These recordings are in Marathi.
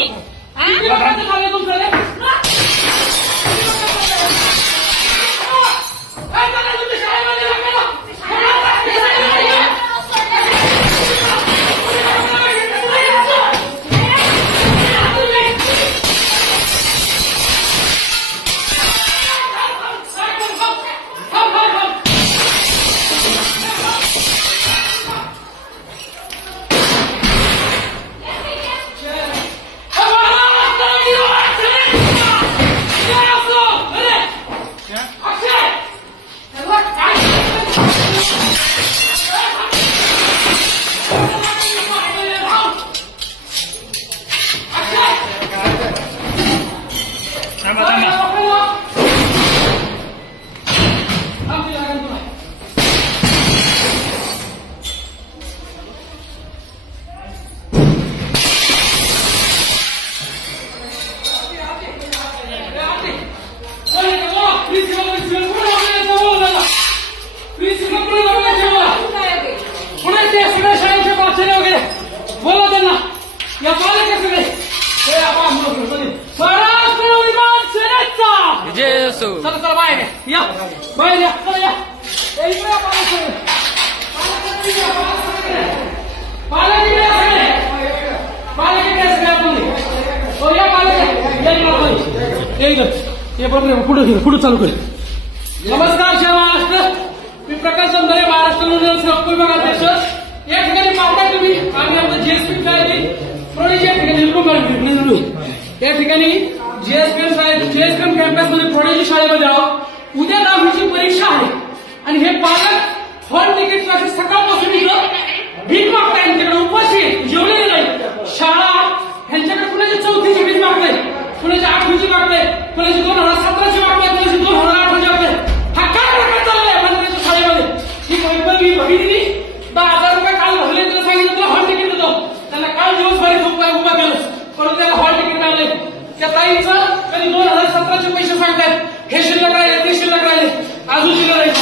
अशी हा? चला चला बाहेर या. या बाहेर या चला या पालक हे बरोबर पुढे पुढे चालू करेल नमस्कार जय महाराष्ट्र. मी प्रकाश अंधरे महाराष्ट्र नवनिर्माण सेवा विभागाध्यक्ष या ठिकाणी पाहता तुम्ही आम्ही आमचं जीएसपी प्रोडेज या ठिकाणी या ठिकाणी जीएसपीएम शाळेत जीएसपीएम कॅम्पसमध्ये प्रोडेजी शाळेमध्ये आहोत. उद्या दहावीची परीक्षा आहे. आणि हे पालक हॉल तिकीट सकाळपासून इथं भीक मागताय. त्यांच्याकडे उपस्थित आहेत, जेवलेले नाही शाळा ह्यांच्याकडे कुणाची चौथीची भीक मागताय. कुणाची आठवीची मागताय कुणाची दोन हजार सतराची मागताय कुणाची दोन हजार अठराची मागताय हा काय प्रकार चाललाय? म्हणजे मंत्र्यांच्या शाळेमध्ये ही वैभवी भगिनी दहा हजार रुपये काल भरले त्याला सांगितलं तुला हॉल तिकीट देतो. त्यांना काल दिवसभर उभा उभा केलं. परंतु त्याला हॉल तिकीट आणले त्या ताईचं कधी दोन हजार सतराचे पैसे सांगतायत हे शिल्लक राहिले ते शिल्लक राहिले. अजून शिल्लक राहिले.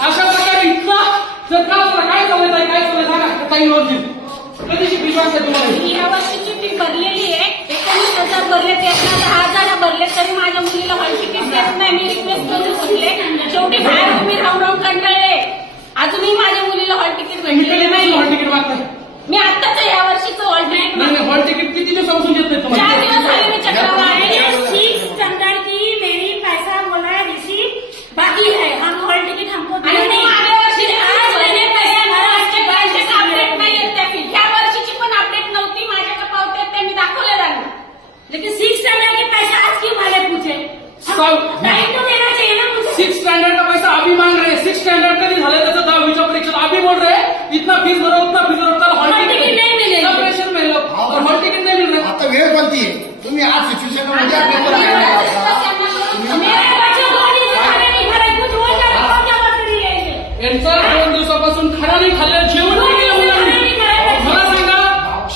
अशा प्रकारे इतका जर का काय चाललंय ताई? काय चाललंय? सांगा. त्या ताईवरती. कधीची विश्वास आहे तुम्हाला? फी भरलेली आहे. एकोणीस हजार भरले त्यातला दहा हजार भरले तरी माझ्या मुलीला हॉल तिकीट देत नाही. मी रिक्वेस्ट करून बसले शेवटी बाहेर उभी राहून राहून कंटाळले. अजूनही माझ्या मुलीला हॉल तिकीट भेटलेले नाही हॉल तिकीट मागताय मी आत्ताच या वर्षीचं हॉल तिकीट नाही हॉल तिकीट किती दिवसापासून देत नाही चार दिवस झाले मी चक्रावर आहे सिक्स स्टैंडर्ड की मेरी पैसा बोला है रिसीव बाकी है हम हॉल टिकट हमको आणि दिया मग नहीं मागल्या वर्षी आज महिने पैसे भरा, आजचे नहीं पैसे अपडेट नाही आहेत त्या fee. या वर्षीची पण अपडेट नव्हती माझ्याकडे पावत्या आहेत, त्या मी दाखवल्या त्यांना लेकिन सिक्स स्टैंडर्ड के पैसा आज क्यों वाले पूछे सब- टाइम तो देना चाहिए ना मुझे सिक्स स्टैंडर्ड का पैसा अभी मांग रहे हैं। सिक्स स्टैंडर्ड कधी झालं त्याचं दहावीच्या परीक्षेत अभी बोल रहे हैं। इतना फीस भरो उतना फीस भरो त्याला हॉल हॉल तिकीट नाही मिळेल. सब प्रेशर में लोग और हॉल तिकीट नाही मिल रहा। आता वेळ कोणती आहे तुम्ही आज सिच्युएशनमध्ये पेपर मेरे बच्चे दो दिन से खाने नहीं खा रहे कुछ हो जाए तो क्या बात करी जाएंगे यांचं दोन दिवसापासून खाना नाही खाल्लं जेवण नाही केलं मला सांगा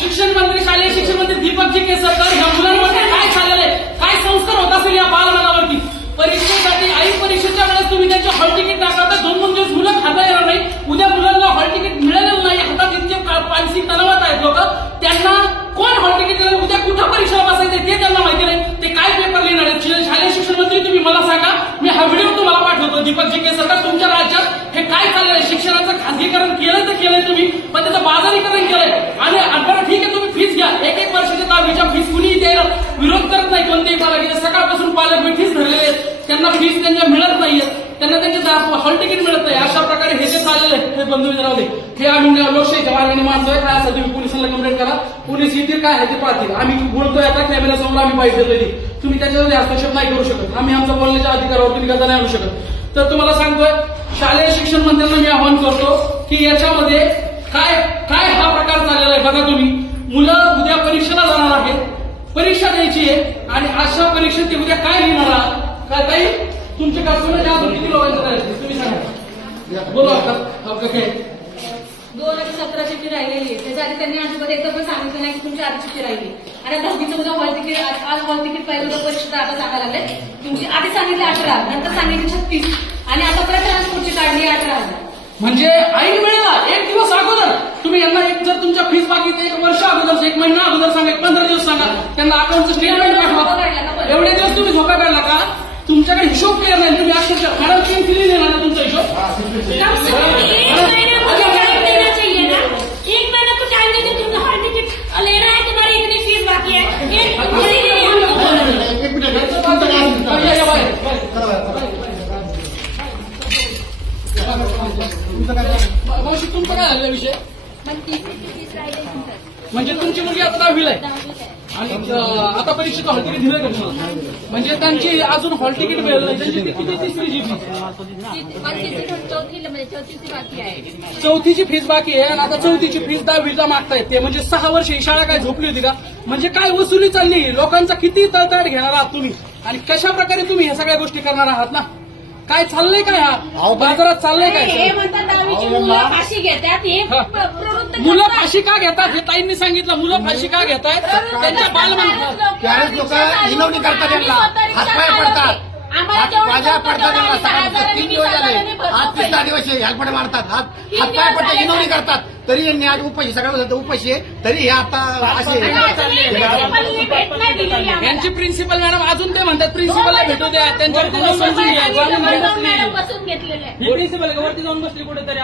शिक्षण मंत्री शालेय शिक्षण मंत्री दीपकजी केसरकर ह्या मुलांवरती काय चाललेलं आहे काय संस्कार होत असेल या बालमनावरती परीक्षेसाठी आई परीक्षेच्या वेळेस तुम्ही त्यांचे हॉल तिकीट दाखवता दोन दोन दिवस मुलं खाता येणार नाही उद्या मुलांना हॉल तिकीट मिळालेलं नाही. हातात इतके का- मानसिक तणावात आहेत लोक. त्यांना कोण हॉल तिकीट देणार? उद्या कुठं परीक्षा बसायचं ते त्यांना माहिती नाही. ते काय पेपर लिहिणार आहेत? शालेय शिक्षण मंत्री तुम्ही मला सांगा. मी हा व्हिडिओ तुम्हाला पाठवतो. दीपकजी केसरकर तुमच्या राज्यात हे काय चाललंय? शिक्षणाचं खासगीकरण केलं तर केलंय तुम्ही. पण त्याचं बाजारीकरण केलंय. आणि बरं ठीक आहे तुम्ही फीस घ्या. एक एक वर्षाच्या दहावीच्या फीस कुणीही द्यायला विरोध करत नाही कोणत्याही पालक. सकाळपासून पालक मी फीस भरलेले आहेत. त्यांना फीस त्यांच्या मिळत नाहीये त्यांना त्यांचे हॉल तिकीट मिळत नाही. अशा प्रकारे हे जे चाललेलं आहे हे बंधू विचारावले हे आम्ही लोकशाहीच्या मार्गाने मानतोय. काय असेल तुम्ही पोलिसांना कंप्लेंट करा. पोलीस येतील काय आहे ते पाहतील. आम्ही बोलतोय आता कॅमेरा समोर आम्ही पाहिजे तुम्ही त्याच्यामध्ये हस्तक्षेप नाही करू शकत. आम्ही आमच्या बोलण्याच्या अधिकारावर तुम्ही करता नाही आणू शकत. तर तुम्हाला सांगतोय शालेय शिक्षण मंत्र्यांना मी आवाहन करतो की याच्यामध्ये काय काय हा प्रकार चाललेला आहे बघा तुम्ही. मुलं उद्या परीक्षेला जाणार आहेत. परीक्षा द्यायची आहे आणि अशा परीक्षेत ते उद्या काय लिहिणार आहात? काय काही तुमच्या कल्पना अजून किती लोकांच्या तयार आहेत? तुम्ही सांगा. बोला आता काय दोन हजार सतराची फी राहिलेली आहे. त्याच्या आधी त्यांनी अजिबात एकदा पण सांगितलं नाही की तुमची आधीची फी राहिली. आणि दहावीचं उद्या हॉल तिकीट आज हॉल तिकीट पाहिजे परीक्षा आता सांगायला लागले. तुमची आधी सांगितले अठरा नंतर सांगितले छत्तीस. आणि आता परत ट्रान्सपोर्टची काढली अठरा. हजार म्हणजे ऐन वेळेला एक दिवस अगोदर तुम्ही यांना एक जर तुमच्या फीस बाकी एक वर्ष अगोदर एक महिना अगोदर सांगा एक पंधरा दिवस सांगा. त्यांना अकाउंटचं स्टेटमेंट पाठवा. एवढे दिवस तुम्ही झोका काढला का? तुमच्याकडे हिशोब क्लिअर नाही. तुम्ही अक्षरशः मॅडम तीन क्लिअर देणार ना तुमचा हिशोब. है है तुमचं काय झालेला विषय? म्हणजे तुमची मुलगी आता दहावीला आहे. आणि आता परीक्षेचं हॉल तिकीट दिलं का म्हणजे त्यांची अजून हॉल तिकीट मिळालं नाही. त्यांची ती किती तिसरीची फीस चौथीची बाकी आहे चौथीची फीस बाकी आहे आणि आता चौथीची फीस दहावीचा मागतायत ते. म्हणजे सहा वर्ष ही शाळा काय झोपली होती का? म्हणजे काय वसुली चालली लोकांचा किती तळतळ घेणार आहात तुम्ही? आणि कशा प्रकारे तुम्ही ह्या सगळ्या गोष्टी करणार आहात ना? काय चाललंय काय हा? बाजारात चाललंय हे काय म्हणतात दहावीची मुलं फाशी घेतात हे हा. मुलं. फाशी का घेतात हे ताईंनी सांगितलं. मुलं फाशी का घेतात त्यांच्या बाल त्यावेळेस लोक विनवणी करतात त्यांना हातपाय पडतात. त्यांना तीन दिवस झाले. आज तिसरा दिवस आहे. हेल्पड मारतात. हात हातपाय पडतात करतात. तरी यांनी आज उपाशी सगळ्या उपाशी आहे. तरी हे आता असे यांची प्रिन्सिपल मॅडम अजून ते म्हणतात प्रिन्सिपलला भेटू द्या त्यांच्या समजून घ्या जाणून घ्या बळवून मॅडम बसून घेतलेले आहे.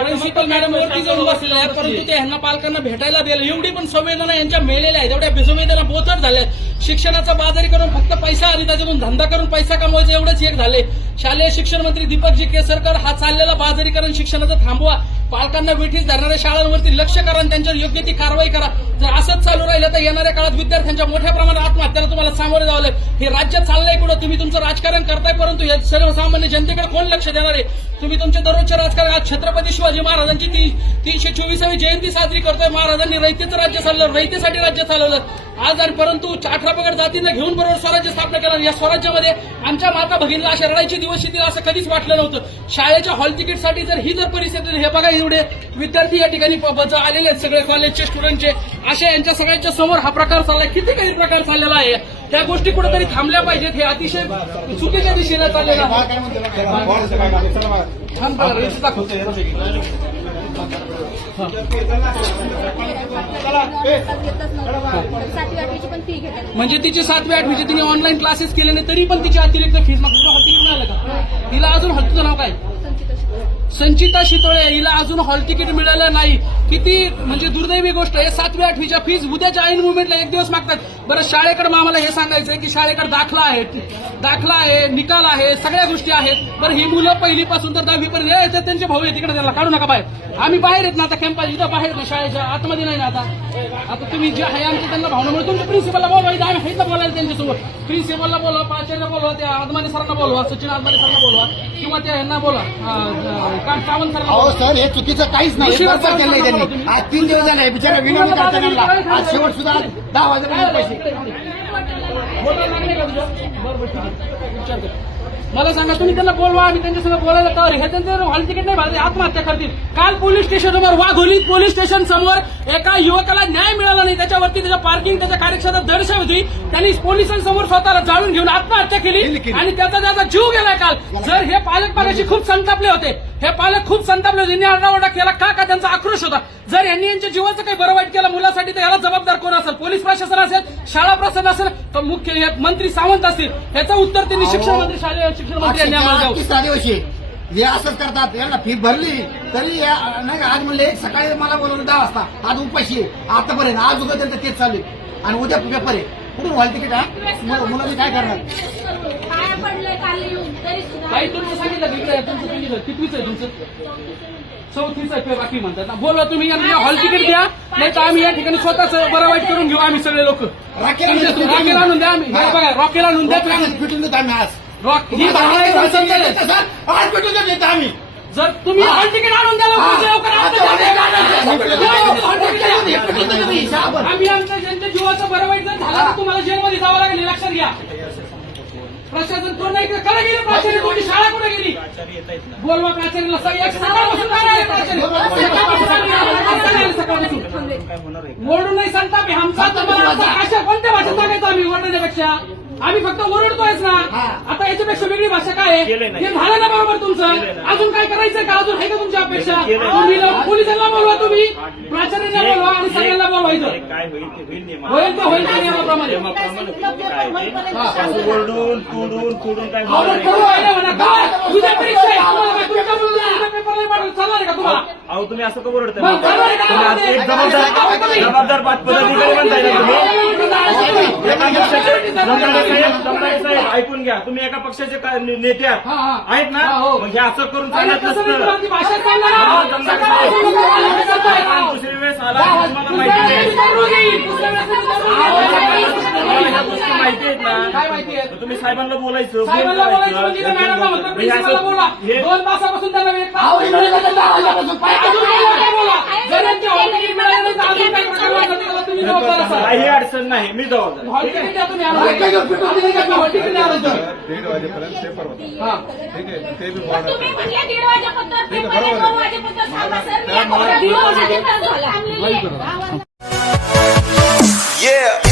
प्रिन्सिपल मॅडम वरती जाऊन बसलेल्या आहेत परंतु ते ह्यांना पालकांना भेटायला दिलं एवढी पण संवेदना यांच्या मेलेल्या आहेत. एवढ्या संवेदना बोथट झाल्या आहेत. शिक्षणाचा बाजारी करून फक्त पैसा आणि त्याच्यातून धंदा करून पैसा कमवायचा एवढंच एक झाले. शालेय शिक्षण मंत्री दीपकजी केसरकर हा चाललेला बाजारीकरण शिक्षणाचं थांबवा. पालकांना वेठीस धरणाऱ्या शाळांवरती लक्ष करा आणि त्यांच्यावर योग्य ती कारवाई करा. जर असंच चालू राहिलं तर येणाऱ्या काळात विद्यार्थ्यांच्या मोठ्या प्रमाणात आत्महत्याला तुम्हाला सामोरे जावं लागेल. हे राज्य चाललंय कुठं? तुम्ही तुमचं राजकारण करताय परंतु हे सर्वसामान्य जनतेकडे कोण लक्ष देणार आहे? तुम्ही तुमच्या दररोजच्या राजकारण आज छत्रपती शिवाजी महाराजांची ती तीनशे चोवीसावी जयंती साजरी करतोय. महाराजांनी रयतेचं राज्य चाललं रयतेसाठी राज्य चालवलं. आज आणि परंतु अठरा पगड जातींना घेऊन बरोबर स्वराज्य स्थापना केलं. या स्वराज्यामध्ये आमच्या माता भगिनीला अशा रडायचे दिवस येतील असं कधीच वाटलं नव्हतं. शाळेच्या हॉल तिकीटसाठी जर ही जर परिस्थिती हे बघा एवढे विद्यार्थी या ठिकाणी आलेले आहेत सगळे कॉलेजचे स्टुडंटचे अशा यांच्या सगळ्यांच्या समोर हा प्रकार चाललाय किती काही प्रकार चाललेला आहे? त्या गोष्टी कुठेतरी थांबल्या पाहिजेत. हे अतिशय चुकीच्या दिशेने चाललेलं आहे. सातवी आठवीची पण फी घेतात म्हणजे तिची सातवी आठवीची तिने ऑनलाईन क्लासेस केले नाही तरी पण तिची अतिरिक्त फीस मग तुला मिळालं का? तिला अजून हॉल नाव काय? संचिता शितोळे हिला अजून हॉल तिकीट मिळालं नाही. किती म्हणजे दुर्दैवी गोष्ट आहे. सातवी आठवीच्या फीज उद्याच्या ऐन मुवमेंटला एक दिवस मागतात. बरं शाळेकडे मग आम्हाला हे सांगायचंय की शाळेकडे दाखला आहे. दाखला आहे निकाल आहे सगळ्या गोष्टी आहेत. बरं ही मुलं पहिलीपासून तर दहावीपर्यंत यायचं त्यांचे भाऊ आहे तिकडे त्याला काढू नका बाहेर. आम्ही बाहेर येत ना आता कॅम्पस इथं बाहेर ना शाळेच्या आतमध्ये नाही ना आता. आता तुम्ही जे आहे आमच्या त्यांना भावना तुमच्या प्रिन्सिपलला बोलवा. इथं आम्ही आहेत बोलायला त्यांच्यासोबत प्रिन्सिपलला बोलवा प्राचार्य बोलवा त्या आदमाने सरांना बोलवा सचिन आदमाने सरांना बोलवा किंवा त्या यांना बोला अहो. सर हे चुकीचं काहीच नाही. त्यांनी. आज तीन दिवस झाले बिचारा त्यांना आज शेवट सुद्धा दहा वाजता पैसे. मला सांगा तुम्ही त्यांना बोलवा आम्ही त्यांच्यासोबत बोलायला तयार. हे त्यांचं हॉल तिकीट नाही भरले आत्महत्या करतील. काल पोलीस स्टेशन समोर वाघोलीत पोलीस स्टेशन समोर एका युवकाला न्याय मिळाला नाही. त्याच्यावरती त्याच्या पार्किंग त्याच्या कार्यक्षेत्रात दर्शा होती त्यांनी पोलिसांसमोर स्वतःला जाळून घेऊन आत्महत्या केली आणि त्याचा त्याचा जीव गेलाय काल. जर हे पालक पाल्याशी खूप संतापले होते हे पालक खूप संतापले होते. यांनी आरडाओरडा केला. का का त्यांचा आक्रोश होता? जर यांनी यांच्या जीवाचं काही बरं वाईट केलं मुलासाठी तर याला जबाबदार कोण असेल? पोलीस प्रशासन असेल? शाळा प्रशासन असेल? तर मुख्य मंत्री सावंत असतील. याचं उत्तर त्यांनी शिक्षण मंत्री शालेय शिक्षण मंत्री यांनी आम्हाला द्यावं. हे असंच करतात. यांना फी भरली तरी या- नाही आज म्हणले सकाळी मला बोलवलं दहा वाजता. आज उपाशी आहे. आतापर्यंत आज उद्या त्यांचं तेच चालू आहे. आणि उद्या पेपर आहे. कुठून व्हाल तिकीट हा? मुलांनी काय करणार? पडलंय काल येऊन तरी सुद्धा काही तुमचं सांगितलं का? इकडे? तुमचं किती- कितवीचं आहे तुमचं? चौथीचं आहे बाकी म्हणतात ना. बोलवा तुम्ही यांना हॉल तिकीट द्या. नाही तर आम्ही या ठिकाणी स्वतःच बरं वाईट करून घेऊ आम्ही सगळे लोक. रॉकेल आणून द्या आम्ही. हे बघा रॉकेल आणून द्या तुम्ही. भेटून देतो आम्ही आज रॉक ही भावना आहे तुमचं चालेल. आज भेटून देतो आम्ही. जर तुम्ही हॉल तिकीट आणून द्या लवकर आम्ही आमच्या ज्यांच्या जीवाचं बरं वाईट जर झालं तर तुम्हाला जेलमध्ये जावं लागेल हे लक्षात घ्या. प्रशासन कोण नाही करा गेली प्राचार्य कोणती शाळा कुठे गेली? बोलवा प्राचार्याला सगळी एक सकाळपासून ओरडून नाही सांगता मी आमचा भाषा कोणत्या भाषेत सांगायचं आम्ही ओरडण्यापेक्षा? आम्ही फक्त ओरडतोयच ना हा. आता याच्यापेक्षा वेगळी भाषा काय आहे. हे झालं ना बरोबर तुमचं. अजून काय करायचं का? अजून आहे का तुमच्या अपेक्षा. तुम्ही पोलिसांना बोलवा तुम्ही. प्राचार्यांना बोलवा आणि सगळ्यांना जे बोलवायचं काय होईल तर होईल त्या नियमाप्रमाणे. ओरडून तुडून तुडून काय परीक्षा आहे. पेपर नाही पाठवलं. चालणार आहे का तुम्हाला? अहो तुम्ही असं का ओरडताय मग? तुम्ही आज एक जबाबदार जबाबदार पाच पदाधिकारी म्हणताय ना तुम्ही एका पक्षाचे जमदाडे साहेब जमदाडे साहेब ऐकून घ्या तुम्ही एका पक्षाचे ने- नेते आहात. आहेत ना हा, हो. मग हे असं करून नाही, चालत तसं नाही तुला ती नसतं. जमदाडे साहेब. तुम्ही साहेबांना बोलायचं साहेबांना बोलायचं. म्हणजे मॅडमला हे प्रिन्सिपलला बोला दोन तासापासून त्यांना अहो. पाय अजून काही लवकर बोला जर मिळालं नाही तर अजून प्रकार वाढला तर तुम्ही जबाबदार असाल काही अडचण नाही मी जबाबदार द्या तुम्ही आम्हाला. का आम्हाला. दीड वाजेपर्यंत पेपर होता हा. ठीक आहे ते बी पण तुम्ही दीड वाजेपर्यंत आहे, पेपर बरोबर आहे, आहे. दोन वाजेपर्यंत सांगा सर मी झाला. Yeah.